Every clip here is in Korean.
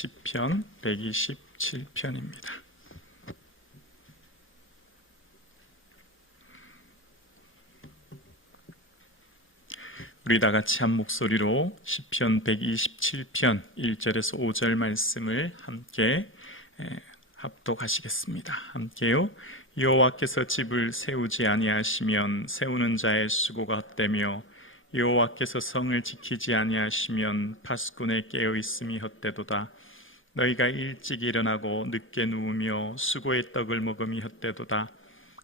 시편 127편입니다. 우리 다 같이 한 목소리로 시편 127편 1절에서 5절 말씀을 함께 합독하시겠습니다. 함께요. 여호와께서 집을 세우지 아니하시면 세우는 자의 수고가 헛되며 여호와께서 성을 지키지 아니하시면 파수꾼의 깨어있음이 헛되도다. 너희가 일찍 일어나고 늦게 누우며 수고의 떡을 먹음이 헛되도다.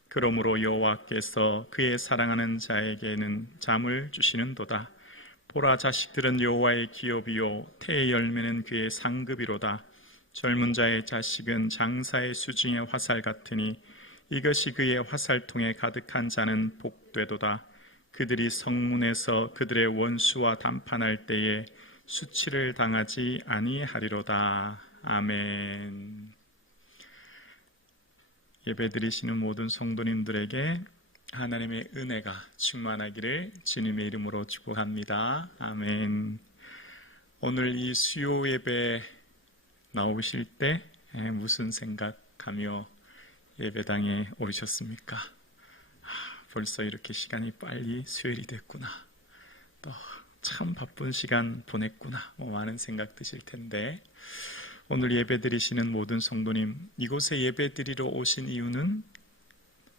그러므로 여호와께서 그의 사랑하는 자에게는 잠을 주시는도다. 보라, 자식들은 여호와의 기업이요 태의 열매는 그의 상급이로다. 젊은 자의 자식은 장사의 수중의 화살 같으니 이것이 그의 화살통에 가득한 자는 복되도다. 그들이 성문에서 그들의 원수와 담판할 때에 수치를 당하지 아니하리로다. 아멘. 예배드리시는 모든 성도님들에게 하나님의 은혜가 충만하기를 주님의 이름으로 축복합니다. 아멘. 오늘 이 수요 예배 나오실 때 무슨 생각하며 예배당에 오르셨습니까? 벌써 이렇게 시간이 빨리 수요일이 됐구나. 또 참 바쁜 시간 보냈구나. 많은 생각 드실 텐데 오늘 예배드리시는 모든 성도님, 이곳에 예배드리러 오신 이유는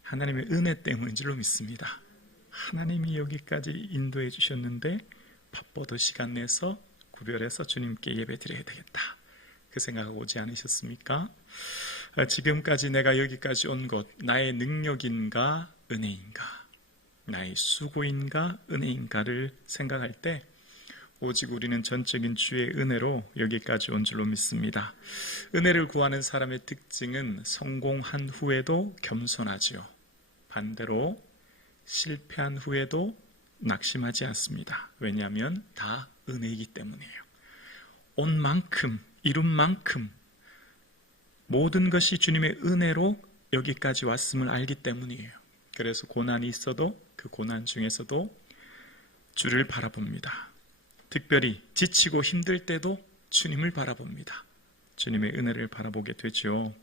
하나님의 은혜 때문인 줄로 믿습니다. 하나님이 여기까지 인도해 주셨는데 바빠도 시간 내서 구별해서 주님께 예배드려야 되겠다. 그 생각하고 오지 않으셨습니까? 지금까지 내가 여기까지 온 것, 나의 능력인가 은혜인가, 나의 수고인가 은혜인가를 생각할 때 오직 우리는 전적인 주의 은혜로 여기까지 온 줄로 믿습니다. 은혜를 구하는 사람의 특징은 성공한 후에도 겸손하지요. 반대로 실패한 후에도 낙심하지 않습니다. 왜냐하면 다 은혜이기 때문이에요. 온 만큼, 이룬 만큼 모든 것이 주님의 은혜로 여기까지 왔음을 알기 때문이에요. 그래서 고난이 있어도 그 고난 중에서도 주를 바라봅니다. 특별히 지치고 힘들 때도 주님을 바라봅니다. 주님의 은혜를 바라보게 되죠.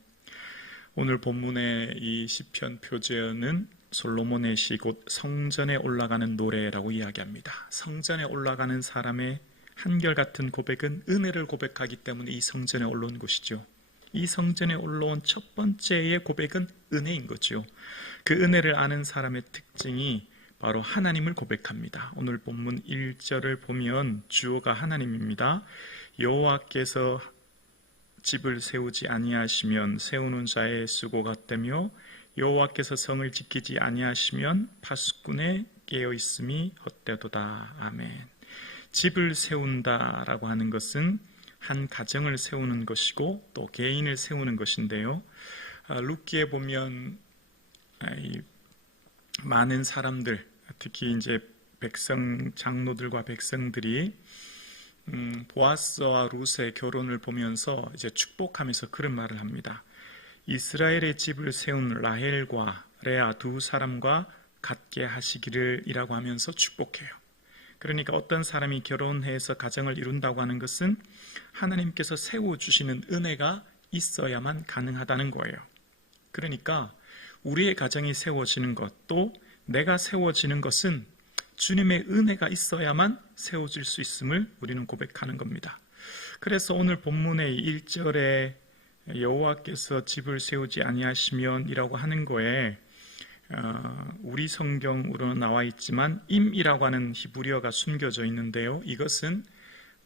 오늘 본문의 이 시편 표제어는 솔로몬의 시 곧 성전에 올라가는 노래라고 이야기합니다. 성전에 올라가는 사람의 한결같은 고백은 은혜를 고백하기 때문에 이 성전에 올라온 것이죠. 이 성전에 올라온 첫 번째의 고백은 은혜인 거죠. 그 은혜를 아는 사람의 특징이 바로 하나님을 고백합니다. 오늘 본문 1절을 보면 주어가 하나님입니다. 여호와께서 집을 세우지 아니하시면 세우는 자의 수고가 헛되며 여호와께서 성을 지키지 아니하시면 파수꾼의 깨어있음이 헛되도다. 아멘. 집을 세운다라고 하는 것은 한 가정을 세우는 것이고 또 개인을 세우는 것인데요. 룻기에 보면 많은 사람들, 특히 이제 백성 장로들과 백성들이 보아스와 룻의 결혼을 보면서 이제 축복하면서 그런 말을 합니다. 이스라엘의 집을 세운 라헬과 레아 두 사람과 같게 하시기를 이라고 하면서 축복해요. 그러니까 어떤 사람이 결혼해서 가정을 이룬다고 하는 것은 하나님께서 세워주시는 은혜가 있어야만 가능하다는 거예요. 그러니까 우리의 가정이 세워지는 것, 또 내가 세워지는 것은 주님의 은혜가 있어야만 세워질 수 있음을 우리는 고백하는 겁니다. 그래서 오늘 본문의 1절에 여호와께서 집을 세우지 아니하시면 이라고 하는 거에 우리 성경으로는 나와 있지만 임이라고 하는 히브리어가 숨겨져 있는데요. 이것은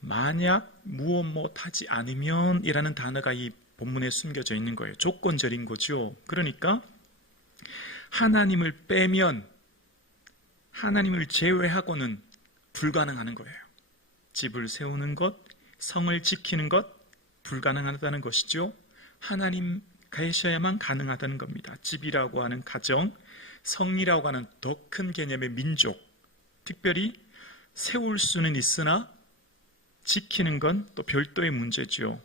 만약 무엇 하지 않으면 이라는 단어가 이 본문에 숨겨져 있는 거예요. 조건절인 거죠. 그러니까 하나님을 빼면, 하나님을 제외하고는 불가능한 거예요. 집을 세우는 것, 성을 지키는 것 불가능하다는 것이죠. 하나님 계셔야만 가능하다는 겁니다. 집이라고 하는 가정, 성이라고 하는 더 큰 개념의 민족, 특별히 세울 수는 있으나 지키는 건 또 별도의 문제죠.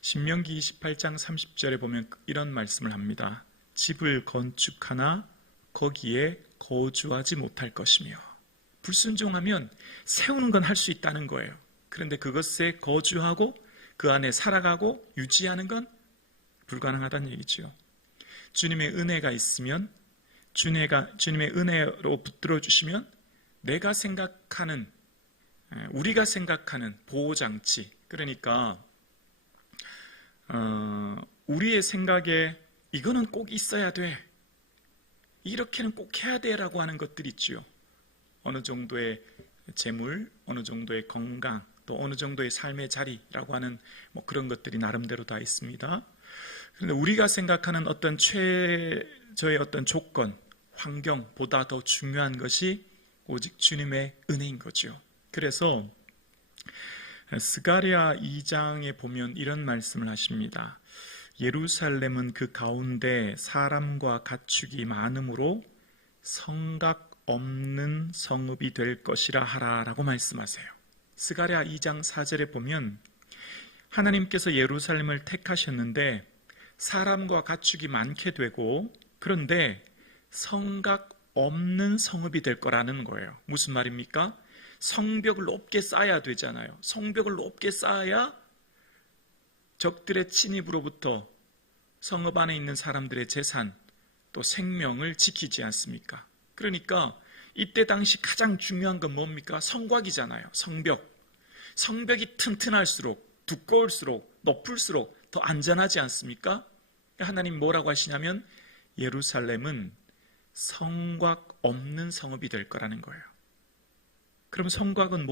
신명기 28장 30절에 보면 이런 말씀을 합니다. 집을 건축하나 거기에 거주하지 못할 것이며, 불순종하면 세우는 건 할 수 있다는 거예요. 그런데 그것에 거주하고 그 안에 살아가고 유지하는 건 불가능하다는 얘기죠. 주님의 은혜가 있으면, 주님의 은혜로 붙들어 주시면 내가 생각하는, 우리가 생각하는 보호장치, 그러니까 우리의 생각에 이거는 꼭 있어야 돼, 이렇게는 꼭 해야 돼 라고 하는 것들이 있죠. 어느 정도의 재물, 어느 정도의 건강, 또 어느 정도의 삶의 자리라고 하는 그런 것들이 나름대로 다 있습니다. 그런데 우리가 생각하는 어떤 최저의 어떤 조건, 환경보다 더 중요한 것이 오직 주님의 은혜인 거죠. 그래서 스가랴 2장에 보면 이런 말씀을 하십니다. 예루살렘은 그 가운데 사람과 가축이 많음으로 성각 없는 성읍이 될 것이라 하라 라고 말씀하세요. 스가랴 2장 4절에 보면 하나님께서 예루살렘을 택하셨는데 사람과 가축이 많게 되고, 그런데 성각 없는 성읍이 될 거라는 거예요. 무슨 말입니까? 성벽을 높게 쌓아야 되잖아요. 성벽을 높게 쌓아야 적들의 침입으로부터 성읍 안에 있는 사람들의 재산, 또 생명을 지키지 않습니까? 그러니까 이때 당시 가장 중요한 건 뭡니까? 성곽이잖아요. 성벽. 성벽이 튼튼할수록, 두꺼울수록, 높을수록 더 안전하지 않습니까? 하나님 뭐라고 하시냐면 예루살렘은 성곽 없는 성읍이 될 거라는 거예요. 그럼 성곽은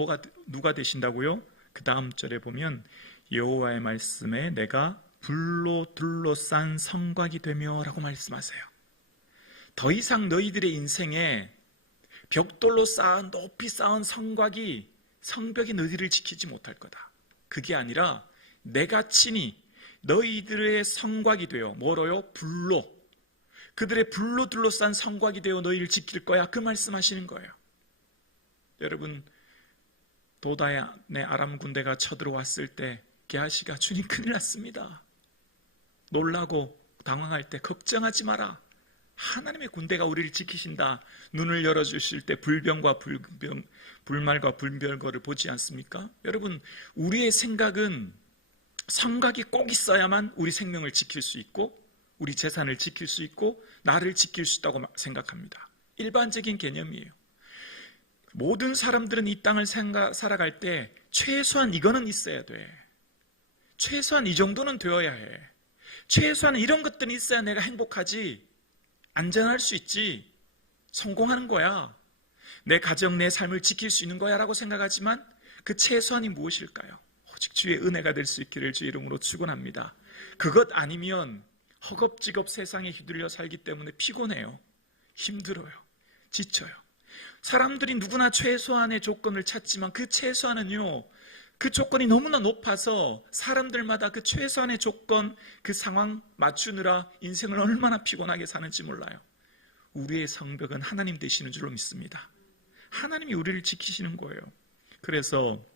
누가 되신다고요? 그 다음 절에 보면 여호와의 말씀에 내가 불로 둘러싼 성곽이 되며 라고 말씀하세요. 더 이상 너희들의 인생에 벽돌로 쌓은, 높이 쌓은 성벽이 너희들을 지키지 못할 거다. 그게 아니라 내가 친히 너희들의 성곽이 되어, 뭐로요? 불로, 그들의 불로 둘러싼 성곽이 되어 너희를 지킬 거야, 그 말씀하시는 거예요. 여러분, 도다의 아람 군대가 쳐들어왔을 때 게하시가 주님 큰일 났습니다, 놀라고 당황할 때 걱정하지 마라, 하나님의 군대가 우리를 지키신다, 눈을 열어주실 때 불말과 불별거를 보지 않습니까? 여러분, 우리의 생각은 성곽이 꼭 있어야만 우리 생명을 지킬 수 있고 우리 재산을 지킬 수 있고 나를 지킬 수 있다고 생각합니다. 일반적인 개념이에요. 모든 사람들은 이 땅을 살아갈 때 최소한 이거는 있어야 돼, 최소한 이 정도는 되어야 해, 최소한 이런 것들이 있어야 내가 행복하지, 안전할 수 있지, 성공하는 거야, 내 가정, 내 삶을 지킬 수 있는 거야 라고 생각하지만 그 최소한이 무엇일까요? 오직 주의 은혜가 될 수 있기를 주 이름으로 축원합니다. 그것 아니면 허겁지겁 세상에 휘둘려 살기 때문에 피곤해요, 힘들어요, 지쳐요. 사람들이 누구나 최소한의 조건을 찾지만 그 최소한은요, 그 조건이 너무나 높아서 사람들마다 그 최소한의 조건, 그 상황 맞추느라 인생을 얼마나 피곤하게 사는지 몰라요. 우리의 성벽은 하나님 되시는 줄로 믿습니다. 하나님이 우리를 지키시는 거예요. 그래서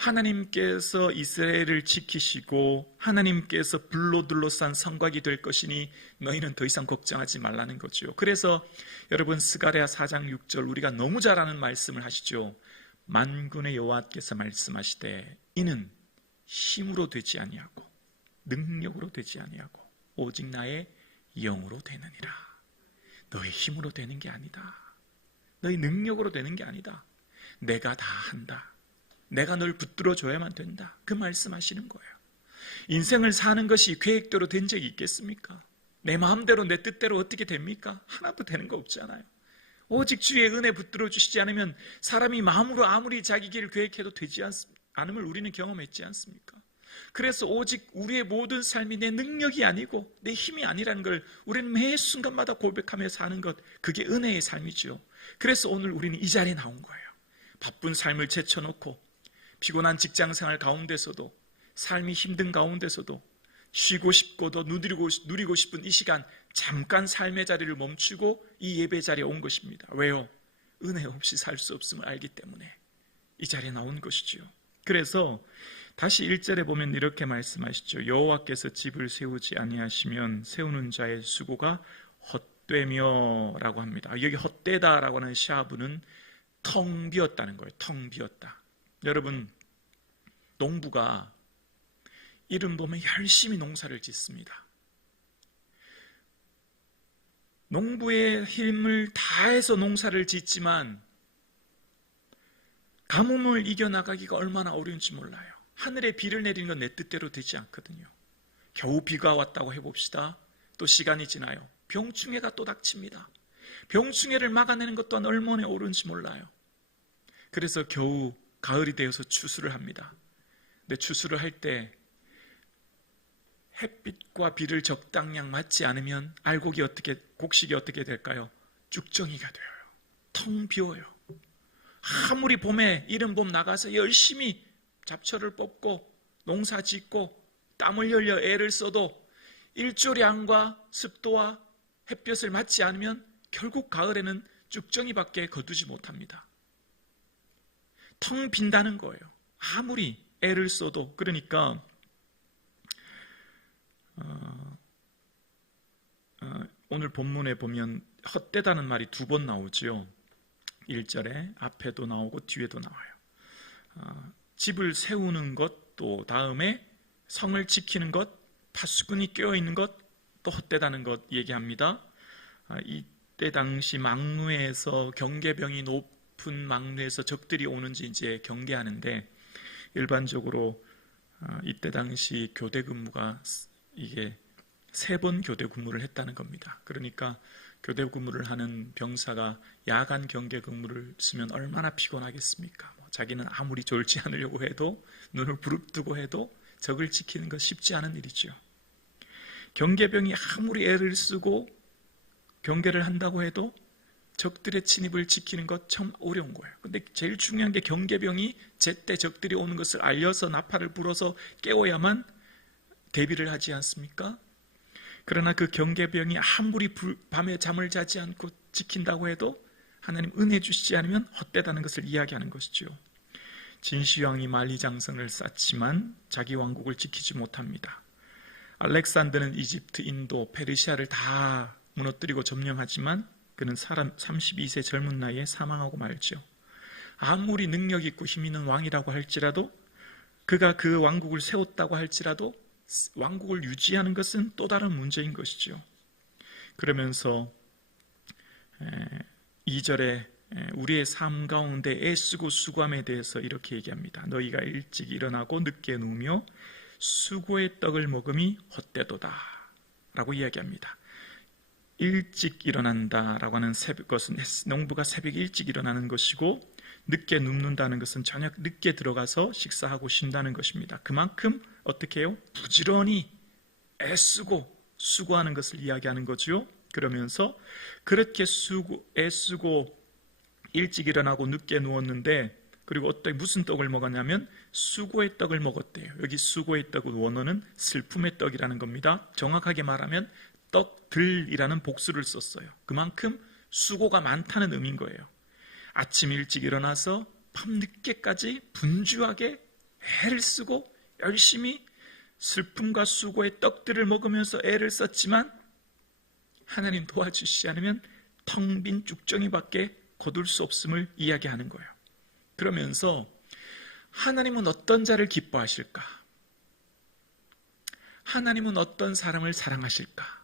하나님께서 이스라엘을 지키시고 하나님께서 불로 둘러싼 성곽이 될 것이니 너희는 더 이상 걱정하지 말라는 거죠. 그래서 여러분, 스가랴 4장 6절 우리가 너무 잘 아는 말씀을 하시죠. 만군의 여호와께서 말씀하시되 이는 힘으로 되지 아니하고 능력으로 되지 아니하고 오직 나의 영으로 되느니라. 너의 힘으로 되는 게 아니다, 너의 능력으로 되는 게 아니다, 내가 다 한다, 내가 널 붙들어 줘야만 된다, 그 말씀하시는 거예요. 인생을 사는 것이 계획대로 된 적이 있겠습니까? 내 마음대로 내 뜻대로 어떻게 됩니까? 하나도 되는 거 없잖아요. 오직 주의 은혜 붙들어 주시지 않으면 사람이 마음으로 아무리 자기 길을 계획해도 되지 않음을 우리는 경험했지 않습니까? 그래서 오직 우리의 모든 삶이 내 능력이 아니고 내 힘이 아니라는 걸 우리는 매 순간마다 고백하며 사는 것, 그게 은혜의 삶이죠. 그래서 오늘 우리는 이 자리에 나온 거예요. 바쁜 삶을 제쳐놓고 피곤한 직장생활 가운데서도, 삶이 힘든 가운데서도 쉬고 싶고도 누리고 싶은 이 시간, 잠깐 삶의 자리를 멈추고 이 예배 자리에 온 것입니다. 왜요? 은혜 없이 살 수 없음을 알기 때문에 이 자리에 나온 것이죠. 그래서 다시 1절에 보면 이렇게 말씀하시죠. 여호와께서 집을 세우지 아니하시면 세우는 자의 수고가 헛되며 라고 합니다. 여기 헛되다라고 하는 샤브는 텅 비었다는 거예요. 텅 비었다. 여러분, 농부가 이른 봄에 열심히 농사를 짓습니다. 농부의 힘을 다해서 농사를 짓지만 가뭄을 이겨나가기가 얼마나 어려운지 몰라요. 하늘에 비를 내리는 건 내 뜻대로 되지 않거든요. 겨우 비가 왔다고 해봅시다. 또 시간이 지나요. 병충해가 또 닥칩니다. 병충해를 막아내는 것 또한 얼마나 어려운지 몰라요. 그래서 겨우 가을이 되어서 추수를 합니다. 근데 추수를 할 때 햇빛과 비를 적당량 맞지 않으면 곡식이 어떻게 될까요? 쭉정이가 돼요. 텅 비어요. 아무리 봄에 이른 봄 나가서 열심히 잡초를 뽑고 농사 짓고 땀을 흘려 애를 써도 일조량과 습도와 햇볕을 맞지 않으면 결국 가을에는 쭉정이밖에 거두지 못합니다. 텅 빈다는 거예요. 아무리 애를 써도. 그러니까 오늘 본문에 보면 헛되다는 말이 2번 나오죠. 1절에 앞에도 나오고 뒤에도 나와요. 집을 세우는 것, 또 다음에 성을 지키는 것, 파수꾼이 깨어있는 것, 또 헛되다는 것 얘기합니다. 이때 당시 망루에서 경계병이 높은 망루에서 적들이 오는지 이제 경계하는데, 일반적으로 이때 당시 교대 근무가 이게 3번 교대 근무를 했다는 겁니다. 그러니까 교대 근무를 하는 병사가 야간 경계 근무를 쓰면 얼마나 피곤하겠습니까? 자기는 아무리 졸지 않으려고 해도, 눈을 부릅뜨고 해도 적을 지키는 것 쉽지 않은 일이죠. 경계병이 아무리 애를 쓰고 경계를 한다고 해도 적들의 침입을 지키는 것 참 어려운 거예요. 근데 제일 중요한 게 경계병이 제때 적들이 오는 것을 알려서 나팔을 불어서 깨워야만 대비를 하지 않습니까? 그러나 그 경계병이 아무리 밤에 잠을 자지 않고 지킨다고 해도 하나님 은혜 주시지 않으면 헛되다는 것을 이야기하는 것이죠. 진시황이 만리장성을 쌓지만 자기 왕국을 지키지 못합니다. 알렉산더는 이집트, 인도, 페르시아를 다 무너뜨리고 점령하지만 그는 32세 젊은 나이에 사망하고 말죠. 아무리 능력 있고 힘 있는 왕이라고 할지라도, 그가 그 왕국을 세웠다고 할지라도 왕국을 유지하는 것은 또 다른 문제인 것이죠. 그러면서 2절에 우리의 삶 가운데 애쓰고 수고함에 대해서 이렇게 얘기합니다. 너희가 일찍 일어나고 늦게 누우며 수고의 떡을 먹음이 헛되도다 라고 이야기합니다. 일찍 일어난다라고 하는 것은 농부가 새벽에 일찍 일어나는 것이고, 늦게 눕는다는 것은 저녁 늦게 들어가서 식사하고 쉰다는 것입니다. 그만큼 어떻게 해요? 부지런히 애쓰고 수고하는 것을 이야기하는 거죠. 그러면서 그렇게 애쓰고 일찍 일어나고 늦게 누웠는데, 그리고 무슨 떡을 먹었냐면 수고의 떡을 먹었대요. 여기 수고의 떡의 원어는 슬픔의 떡이라는 겁니다. 정확하게 말하면 떡들이라는 복수를 썼어요. 그만큼 수고가 많다는 의미인 거예요. 아침 일찍 일어나서 밤늦게까지 분주하게 애를 쓰고 열심히 슬픔과 수고의 떡들을 먹으면서 애를 썼지만 하나님 도와주시지 않으면 텅 빈 쭉정이밖에 거둘 수 없음을 이야기하는 거예요. 그러면서 하나님은 어떤 자를 기뻐하실까? 하나님은 어떤 사람을 사랑하실까?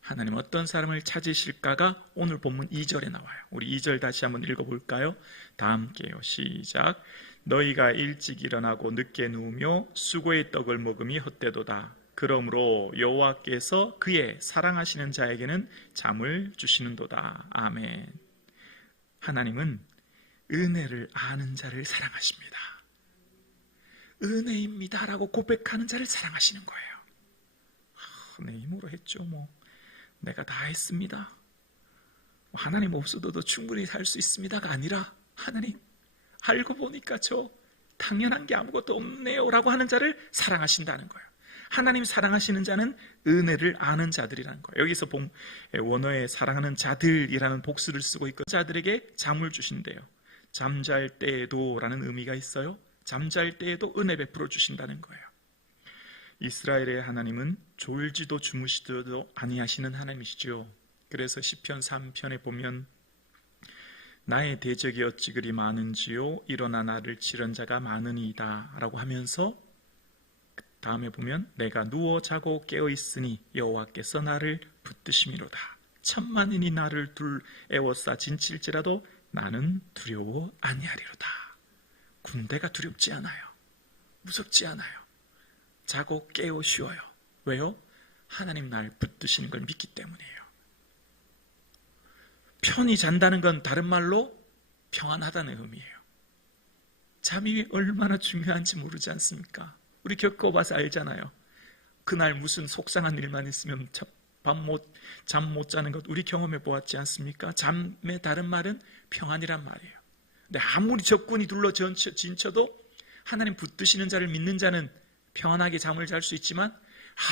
하나님 어떤 사람을 찾으실까가 오늘 본문 2절에 나와요. 우리 2절 다시 한번 읽어볼까요? 다 함께요. 시작. 너희가 일찍 일어나고 늦게 누우며 수고의 떡을 먹음이 헛되도다. 그러므로 여호와께서 그의 사랑하시는 자에게는 잠을 주시는도다. 아멘. 하나님은 은혜를 아는 자를 사랑하십니다. 은혜입니다라고 고백하는 자를 사랑하시는 거예요. 내 힘으로 했죠. 내가 다 했습니다. 하나님 없어도 충분히 살 수 있습니다가 아니라, 하나님 알고 보니까 저 당연한 게 아무것도 없네요 라고 하는 자를 사랑하신다는 거예요. 하나님 사랑하시는 자는 은혜를 아는 자들이라는 거예요. 여기서 원어에 사랑하는 자들이라는 복수를 쓰고 있고, 자들에게 잠을 주신대요. 잠잘 때에도 라는 의미가 있어요. 잠잘 때에도 은혜 베풀어 주신다는 거예요. 이스라엘의 하나님은 졸지도 주무시지도 아니하시는 하나님이시죠. 그래서 시편 3편에 보면 나의 대적이 어찌 그리 많은지요 일어나 나를 치는 자가 많으니이다 라고 하면서 다음에 보면 내가 누워 자고 깨어 있으니 여호와께서 나를 붙드심이로다. 천만인이 나를 둘에워싸 진칠지라도 나는 두려워 아니하리로다. 군대가 두렵지 않아요. 무섭지 않아요. 자고 깨어 쉬어요. 왜요? 하나님 날 붙드시는 걸 믿기 때문이에요. 편히 잔다는 건 다른 말로 평안하다는 의미예요. 잠이 얼마나 중요한지 모르지 않습니까? 우리 겪어봐서 알잖아요. 그날 무슨 속상한 일만 있으면 잠 못 자는 것 우리 경험해 보았지 않습니까? 잠의 다른 말은 평안이란 말이에요. 근데 아무리 적군이 둘러 진쳐도 하나님 붙드시는 자를 믿는 자는 평안하게 잠을 잘 수 있지만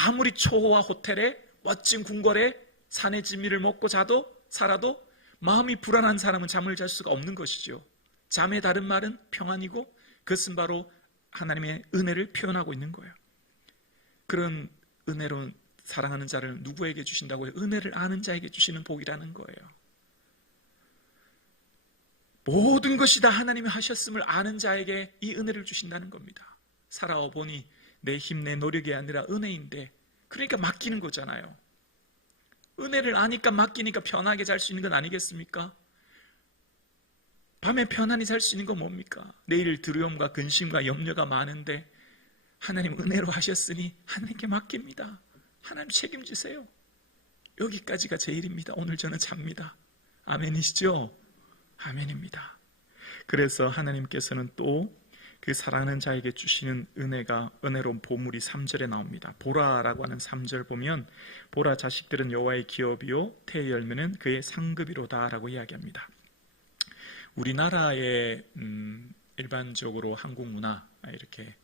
아무리 초호화 호텔에 멋진 궁궐에 산의 진미를 먹고 살아도 마음이 불안한 사람은 잠을 잘 수가 없는 것이죠. 잠의 다른 말은 평안이고 그것은 바로 하나님의 은혜를 표현하고 있는 거예요. 그런 은혜로 사랑하는 자를 누구에게 주신다고요? 은혜를 아는 자에게 주시는 복이라는 거예요. 모든 것이 다 하나님이 하셨음을 아는 자에게 이 은혜를 주신다는 겁니다. 살아와 보니 내 힘, 내 노력이 아니라 은혜인데, 그러니까 맡기는 거잖아요. 은혜를 아니까 맡기니까 편하게 잘 수 있는 건 아니겠습니까? 밤에 편안히 살 수 있는 건 뭡니까? 내일 두려움과 근심과 염려가 많은데 하나님 은혜로 하셨으니 하나님께 맡깁니다. 하나님 책임지세요. 여기까지가 제 일입니다. 오늘 저는 잡니다. 아멘이시죠? 아멘입니다. 그래서 하나님께서는 또 그 사랑하는 자에게 주시는 은혜로운 보물이 3절에 나옵니다. 보라라고 하는 3절 보면 보라 자식들은 여호와의 기업이요 태의 열매는 그의 상급이로다 라고 이야기합니다. 우리나라의 일반적으로 한국 문화 이렇게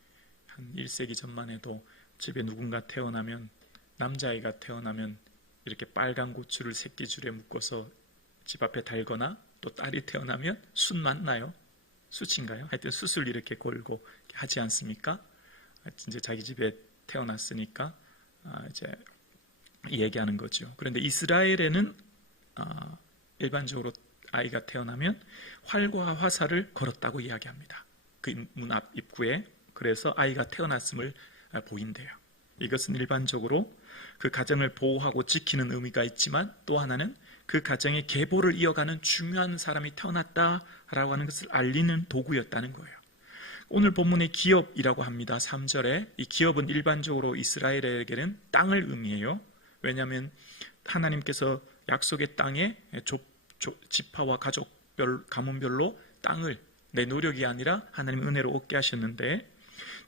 한 1세기 전만 해도 집에 누군가 태어나면 남자아이가 태어나면 이렇게 빨간 고추를 새끼줄에 묶어서 집 앞에 달거나 또 딸이 태어나면 숯 맞나요? 숯인가요? 하여튼 숯을 이렇게 걸고 하지 않습니까? 이제 자기 집에 태어났으니까 이제 얘기하는 거죠. 그런데 이스라엘에는 일반적으로 아이가 태어나면 활과 화살을 걸었다고 이야기합니다. 그 문 앞 입구에. 그래서 아이가 태어났음을 보인대요. 이것은 일반적으로 그 가정을 보호하고 지키는 의미가 있지만 또 하나는 그 가정의 계보를 이어가는 중요한 사람이 태어났다라고 하는 것을 알리는 도구였다는 거예요. 오늘 본문의 기업이라고 합니다. 3절에 이 기업은 일반적으로 이스라엘에게는 땅을 의미해요. 왜냐하면 하나님께서 약속의 땅에 지파와 가문별로 땅을 내 노력이 아니라 하나님 은혜로 얻게 하셨는데,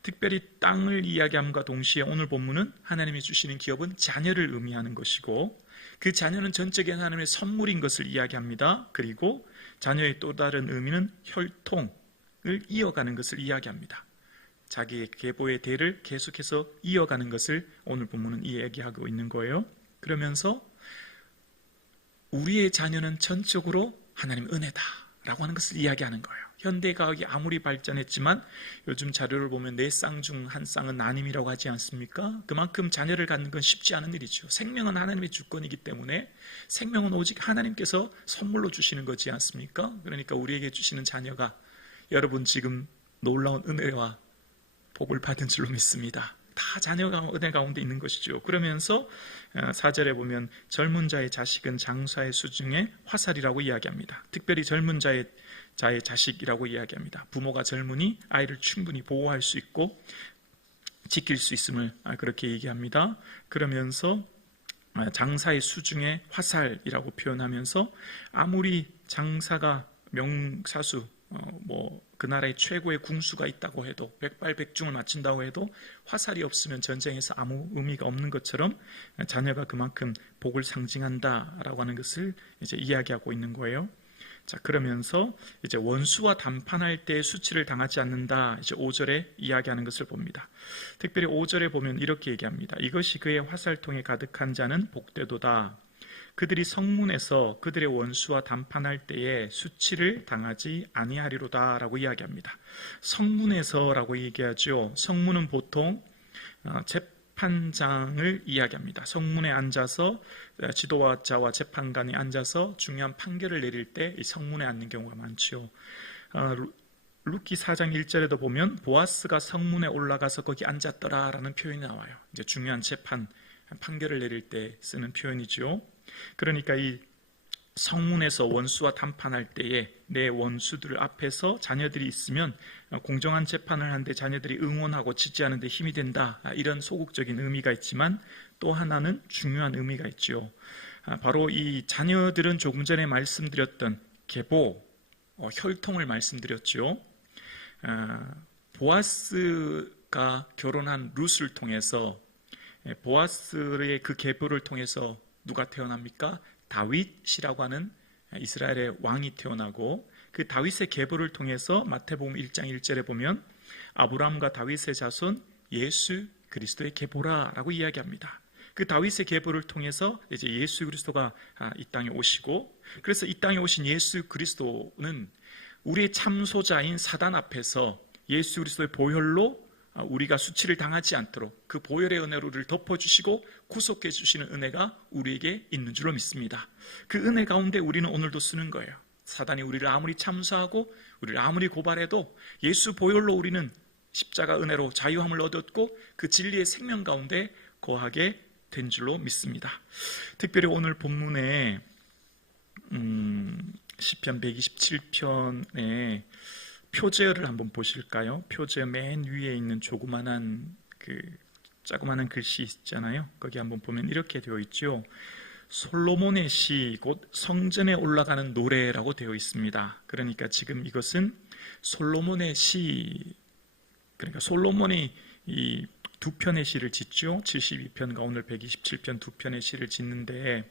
특별히 땅을 이야기함과 동시에 오늘 본문은 하나님이 주시는 기업은 자녀를 의미하는 것이고 그 자녀는 전적인 하나님의 선물인 것을 이야기합니다. 그리고 자녀의 또 다른 의미는 혈통을 이어가는 것을 이야기합니다. 자기의 계보의 대를 계속해서 이어가는 것을 오늘 본문은 이야기하고 있는 거예요. 그러면서 우리의 자녀는 전적으로 하나님 은혜다라고 하는 것을 이야기하는 거예요. 현대과학이 아무리 발전했지만 요즘 자료를 보면 4쌍 중 1쌍은 난임이라고 하지 않습니까? 그만큼 자녀를 갖는 건 쉽지 않은 일이죠. 생명은 하나님의 주권이기 때문에 생명은 오직 하나님께서 선물로 주시는 거지 않습니까? 그러니까 우리에게 주시는 자녀가 여러분 지금 놀라운 은혜와 복을 받은 줄로 믿습니다. 다 자녀가 은혜 가운데 있는 것이죠. 그러면서 4절에 보면 젊은 자의 자식은 장사의 수중에 화살이라고 이야기합니다. 특별히 젊은 자의 자식이라고 이야기합니다. 부모가 젊으니 아이를 충분히 보호할 수 있고 지킬 수 있음을 그렇게 얘기합니다. 그러면서 장사의 수중에 화살이라고 표현하면서 아무리 장사가 명사수 그 나라의 최고의 궁수가 있다고 해도 백발백중을 마친다고 해도 화살이 없으면 전쟁에서 아무 의미가 없는 것처럼 자녀가 그만큼 복을 상징한다라고 하는 것을 이제 이야기하고 있는 거예요. 자, 그러면서 이제 원수와 담판할 때 수치를 당하지 않는다. 이제 5절에 이야기하는 것을 봅니다. 특별히 5절에 보면 이렇게 얘기합니다. 이것이 그의 화살통에 가득한 자는 복되도다. 그들이 성문에서 그들의 원수와 담판할 때에 수치를 당하지 아니하리로다 라고 이야기합니다. 성문에서라고 얘기하죠. 성문은 보통 재판장을 이야기합니다. 성문에 앉아서 지도자와 재판관이 앉아서 중요한 판결을 내릴 때 이 성문에 앉는 경우가 많죠. 루키 4장 1절에도 보면 보아스가 성문에 올라가서 거기 앉았더라라는 표현이 나와요. 이제 중요한 판결을 내릴 때 쓰는 표현이죠. 그러니까 이 성문에서 원수와 담판할 때에 내 원수들 앞에서 자녀들이 있으면 공정한 재판을 하는데 자녀들이 응원하고 지지하는 데 힘이 된다, 이런 소극적인 의미가 있지만 또 하나는 중요한 의미가 있죠. 바로 이 자녀들은 조금 전에 말씀드렸던 계보, 혈통을 말씀드렸죠. 보아스가 결혼한 룻을 통해서, 보아스의 그 계보를 통해서 누가 태어납니까? 다윗이라고 하는 이스라엘의 왕이 태어나고, 그 다윗의 계보를 통해서 마태복음 1장 1절에 보면 아브라함과 다윗의 자손 예수 그리스도의 계보라라고 이야기합니다. 그 다윗의 계보를 통해서 이제 예수 그리스도가 이 땅에 오시고, 그래서 이 땅에 오신 예수 그리스도는 우리의 참소자인 사단 앞에서 예수 그리스도의 보혈로 우리가 수치를 당하지 않도록 그 보혈의 은혜로 우리를 덮어주시고 구속해 주시는 은혜가 우리에게 있는 줄로 믿습니다. 그 은혜 가운데 우리는 오늘도 쓰는 거예요. 사단이 우리를 아무리 참소하고 우리를 아무리 고발해도 예수 보혈로 우리는 십자가 은혜로 자유함을 얻었고 그 진리의 생명 가운데 거하게 된 줄로 믿습니다. 특별히 오늘 본문에 시편 127편에 표제어를 한번 보실까요? 표제어 맨 위에 있는 조그만한 자그마한 글씨 있잖아요. 거기 한번 보면 이렇게 되어 있죠. 솔로몬의 시, 곧 성전에 올라가는 노래라고 되어 있습니다. 그러니까 지금 이것은 솔로몬의 시, 그러니까 솔로몬이 이 두 편의 시를 짓죠. 72편과 오늘 127편 두 편의 시를 짓는데,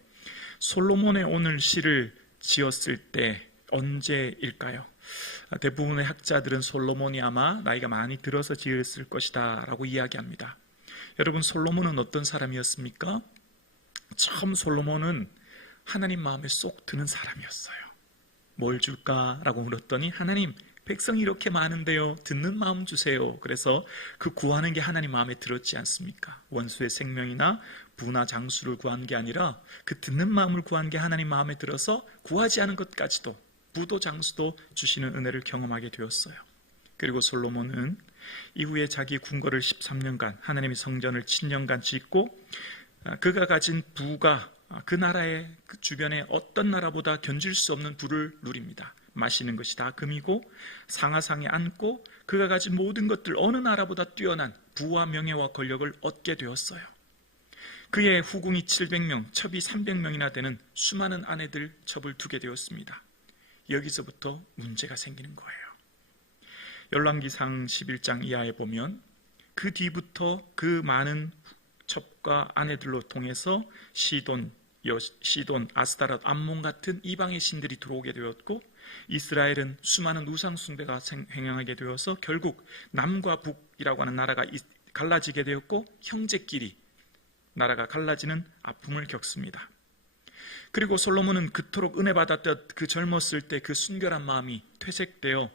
솔로몬의 오늘 시를 지었을 때 언제일까요? 대부분의 학자들은 솔로몬이 아마 나이가 많이 들어서 지었을 것이다 라고 이야기합니다. 여러분, 솔로몬은 어떤 사람이었습니까? 처음 솔로몬은 하나님 마음에 쏙 드는 사람이었어요. 뭘 줄까라고 물었더니, 하나님, 백성이 이렇게 많은데요, 듣는 마음 주세요. 그래서 그 구하는 게 하나님 마음에 들었지 않습니까? 원수의 생명이나 부나 장수를 구한 게 아니라 그 듣는 마음을 구한 게 하나님 마음에 들어서 구하지 않은 것까지도, 부도 장수도 주시는 은혜를 경험하게 되었어요. 그리고 솔로몬은 이후에 자기 궁궐을 13년간, 하나님의 성전을 7년간 짓고, 그가 가진 부가 그 나라의 그 주변에 어떤 나라보다 견질 수 없는 부를 누립니다. 마시는 것이 다 금이고 상하상에 앉고 그가 가진 모든 것들, 어느 나라보다 뛰어난 부와 명예와 권력을 얻게 되었어요. 그의 후궁이 700명, 첩이 300명이나 되는 수많은 아내들 첩을 두게 되었습니다. 여기서부터 문제가 생기는 거예요. 열왕기상 11장 이하에 보면 그 뒤부터 그 많은 첩과 아내들로 통해서 시돈, 아스타롯, 암몬 같은 이방의 신들이 들어오게 되었고, 이스라엘은 수많은 우상 숭배가 행하게 되어서 결국 남과 북이라고 하는 나라가 갈라지게 되었고, 형제끼리 나라가 갈라지는 아픔을 겪습니다. 그리고 솔로몬은 그토록 은혜 받았던 그 젊었을 때 그 순결한 마음이 퇴색되어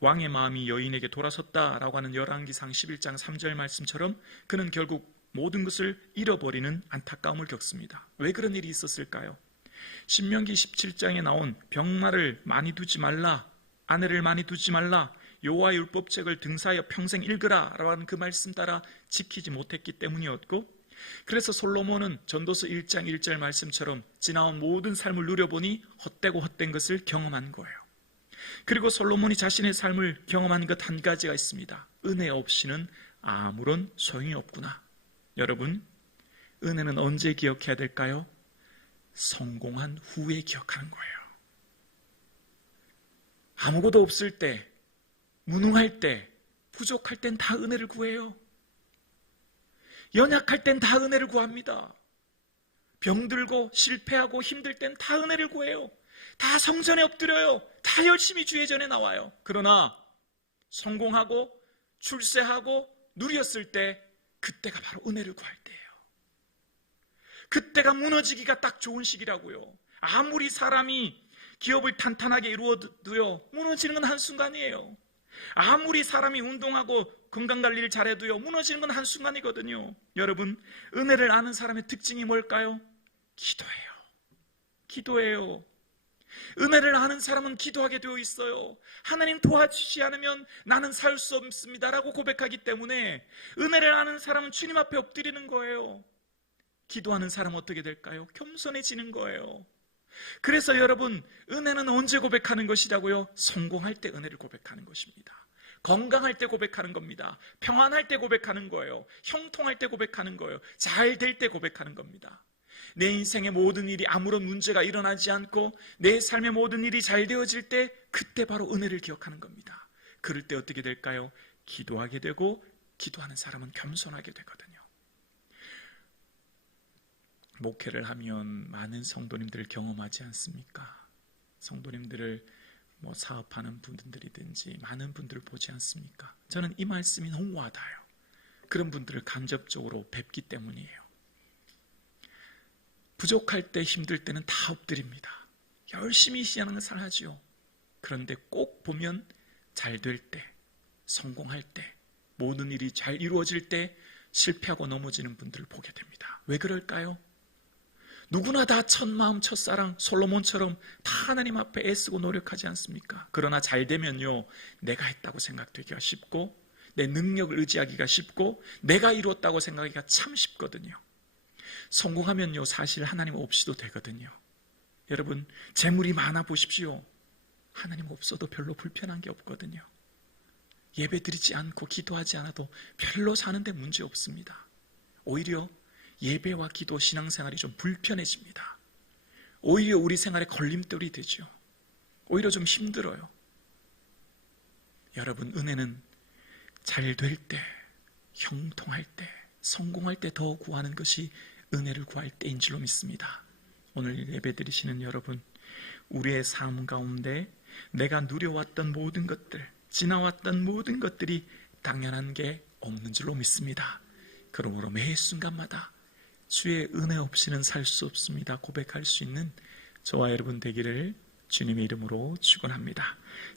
왕의 마음이 여인에게 돌아섰다라고 하는 열왕기상 11장 3절 말씀처럼 그는 결국 모든 것을 잃어버리는 안타까움을 겪습니다. 왜 그런 일이 있었을까요? 신명기 17장에 나온 병마를 많이 두지 말라, 아내를 많이 두지 말라, 여호와의 율법책을 등사하여 평생 읽으라 라고 하는 그 말씀 따라 지키지 못했기 때문이었고, 그래서 솔로몬은 전도서 1장 1절 말씀처럼 지나온 모든 삶을 누려보니 헛되고 헛된 것을 경험한 거예요. 그리고 솔로몬이 자신의 삶을 경험한 것 한 가지가 있습니다. 은혜 없이는 아무런 소용이 없구나. 여러분, 은혜는 언제 기억해야 될까요? 성공한 후에 기억하는 거예요. 아무것도 없을 때, 무능할 때, 부족할 땐 다 은혜를 구해요. 연약할 땐 다 은혜를 구합니다. 병들고 실패하고 힘들 땐 다 은혜를 구해요. 다 성전에 엎드려요. 다 열심히 주의 전에 나와요. 그러나 성공하고 출세하고 누렸을 때, 그때가 바로 은혜를 구할 때예요. 그때가 무너지기가 딱 좋은 시기라고요. 아무리 사람이 기업을 탄탄하게 이루어도요, 무너지는 건 한순간이에요. 아무리 사람이 운동하고 건강관리를 잘해도요, 무너지는 건 한순간이거든요. 여러분, 은혜를 아는 사람의 특징이 뭘까요? 기도예요. 기도예요. 은혜를 아는 사람은 기도하게 되어 있어요. 하나님 도와주시지 않으면 나는 살 수 없습니다 라고 고백하기 때문에 은혜를 아는 사람은 주님 앞에 엎드리는 거예요. 기도하는 사람은 어떻게 될까요? 겸손해지는 거예요. 그래서 여러분, 은혜는 언제 고백하는 것이라고요? 성공할 때 은혜를 고백하는 것입니다. 건강할 때 고백하는 겁니다. 평안할 때 고백하는 거예요. 형통할 때 고백하는 거예요. 잘 될 때 고백하는 겁니다. 내 인생의 모든 일이 아무런 문제가 일어나지 않고 내 삶의 모든 일이 잘 되어질 때, 그때 바로 은혜를 기억하는 겁니다. 그럴 때 어떻게 될까요? 기도하게 되고, 기도하는 사람은 겸손하게 되거든요. 목회를 하면 많은 성도님들을 경험하지 않습니까? 성도님들을 사업하는 분들이든지 많은 분들을 보지 않습니까? 저는 이 말씀이 너무 와닿아요. 그런 분들을 간접적으로 뵙기 때문이에요. 부족할 때, 힘들 때는 다 엎드립니다. 열심히 신앙생활 하지요. 그런데 꼭 보면 잘 될 때, 성공할 때, 모든 일이 잘 이루어질 때 실패하고 넘어지는 분들을 보게 됩니다. 왜 그럴까요? 누구나 다 첫마음 첫사랑 솔로몬처럼 다 하나님 앞에 애쓰고 노력하지 않습니까? 그러나 잘 되면요, 내가 했다고 생각되기가 쉽고, 내 능력을 의지하기가 쉽고, 내가 이루었다고 생각하기가 참 쉽거든요. 성공하면요, 사실 하나님 없이도 되거든요. 여러분, 재물이 많아 보십시오. 하나님 없어도 별로 불편한 게 없거든요. 예배 드리지 않고 기도하지 않아도 별로 사는데 문제 없습니다. 오히려 예배와 기도, 신앙생활이 좀 불편해집니다. 오히려 우리 생활에 걸림돌이 되죠. 오히려 좀 힘들어요. 여러분, 은혜는 잘 될 때, 형통할 때, 성공할 때 더 구하는 것이 은혜를 구할 때인 줄로 믿습니다. 오늘 예배 드리시는 여러분, 우리의 삶 가운데 내가 누려왔던 모든 것들, 지나왔던 모든 것들이 당연한 게 없는 줄로 믿습니다. 그러므로 매 순간마다 주의 은혜 없이는 살 수 없습니다 고백할 수 있는 저와 여러분 되기를 주님의 이름으로 축원합니다.